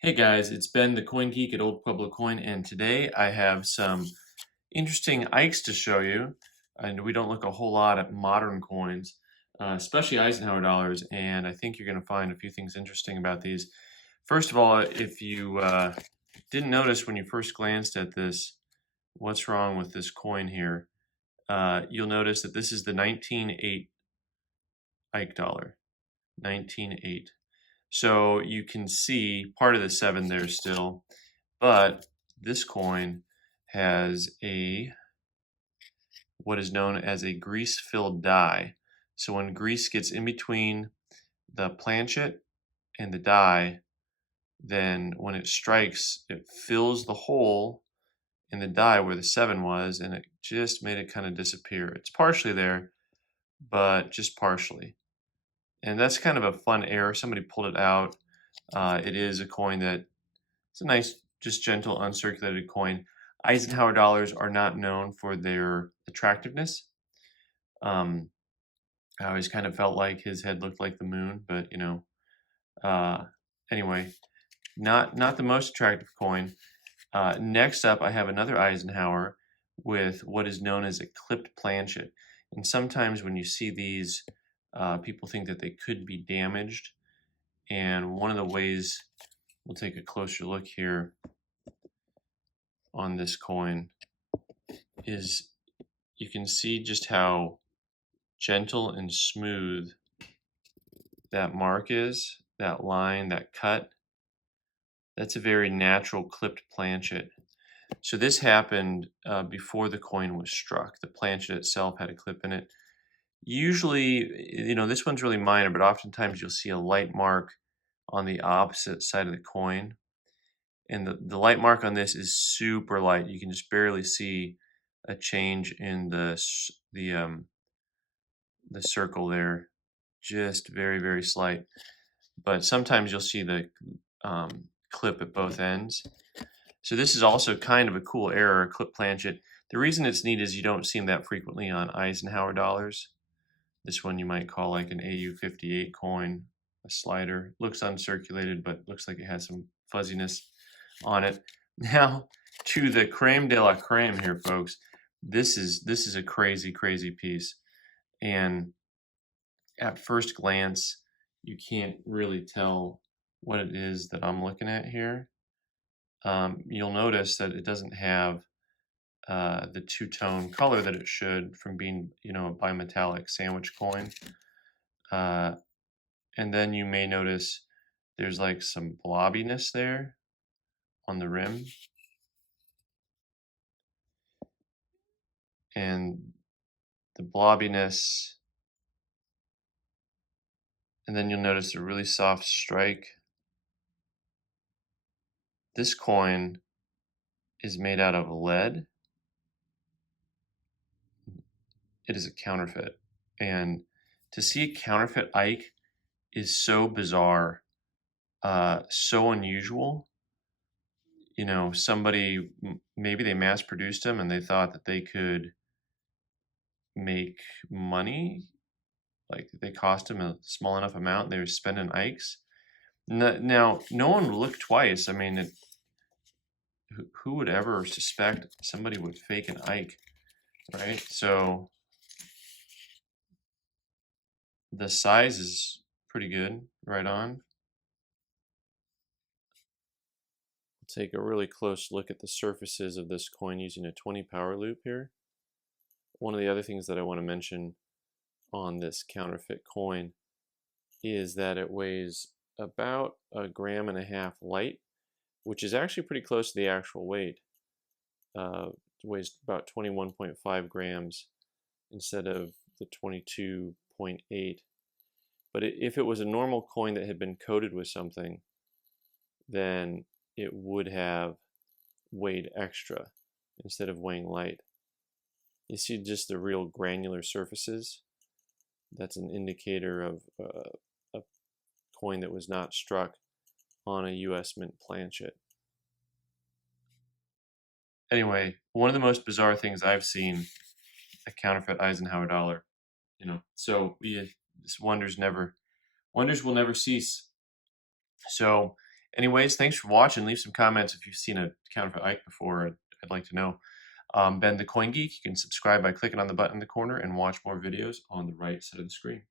Hey guys, it's Ben the Coin Geek at Old Pueblo Coin, and today I have some interesting Ikes to show you. And we don't look a whole lot at modern coins, especially Eisenhower dollars, and I think you're going to find a few things interesting about these. First of all, if you didn't notice when you first glanced at this, what's wrong with this coin here, you'll notice that this is the 1908 Ike dollar. 1908. So you can see part of the 7 there still, but this coin has what is known as a grease-filled die. So when grease gets in between the planchet and the die, then when it strikes, it fills the hole in the die where the 7 was, and it just made it kind of disappear. It's partially there, but just partially. And that's kind of a fun error. Somebody pulled it out. It is a coin that it's a nice, just gentle, uncirculated coin. Eisenhower dollars are not known for their attractiveness. I always kind of felt like his head looked like the moon, but anyway, not the most attractive coin. Next up, I have another Eisenhower with what is known as a clipped planchet. And sometimes when you see these, people think that they could be damaged. And one of the ways, we'll take a closer look here on this coin, is you can see just how gentle and smooth that mark is, that line, that cut. That's a very natural clipped planchet. So this happened before the coin was struck. The planchet itself had a clip in it. Usually, this one's really minor, but oftentimes you'll see a light mark on the opposite side of the coin. And the light mark on this is super light. You can just barely see a change in the circle there, just very, very slight. But sometimes you'll see the clip at both ends. So this is also kind of a cool error, a clip planchet. The reason it's neat is you don't see them that frequently on Eisenhower dollars. This one you might call like an AU58 coin, a slider. Looks uncirculated, but looks like it has some fuzziness on it. Now to the Creme De La Creme here, folks. This is a crazy, crazy piece. And at first glance, you can't really tell what it is that I'm looking at here. You'll notice that it doesn't have the two-tone color that it should from being, a bimetallic sandwich coin. And then you may notice there's like some blobbiness there on the rim. And the blobbiness, and then you'll notice a really soft strike. This coin is made out of lead. It is a counterfeit. And to see a counterfeit Ike is so bizarre, so unusual. Somebody, maybe they mass produced them and they thought that they could make money. Like they cost them a small enough amount, they were spending Ikes. Now, no one would look twice. I mean, who would ever suspect somebody would fake an Ike, right? So the size is pretty good, right on. Take a really close look at the surfaces of this coin using a 20 power loop here. One of the other things that I want to mention on this counterfeit coin is that it weighs about 1.5 grams light, which is actually pretty close to the actual weight. It weighs about 21.5 grams instead of the 22.8. But if it was a normal coin that had been coated with something, then it would have weighed extra instead of weighing light. You see just the real granular surfaces. That's an indicator of a coin that was not struck on a US Mint planchet. Anyway, one of the most bizarre things I've seen, a counterfeit Eisenhower dollar. So wonders will never cease. So Anyways, thanks for watching. Leave some comments if you've seen a Counterfeit Ike before. I'd like to know. Ben the Coin Geek. You can subscribe by clicking on the button in the corner and watch more videos on the right side of the screen.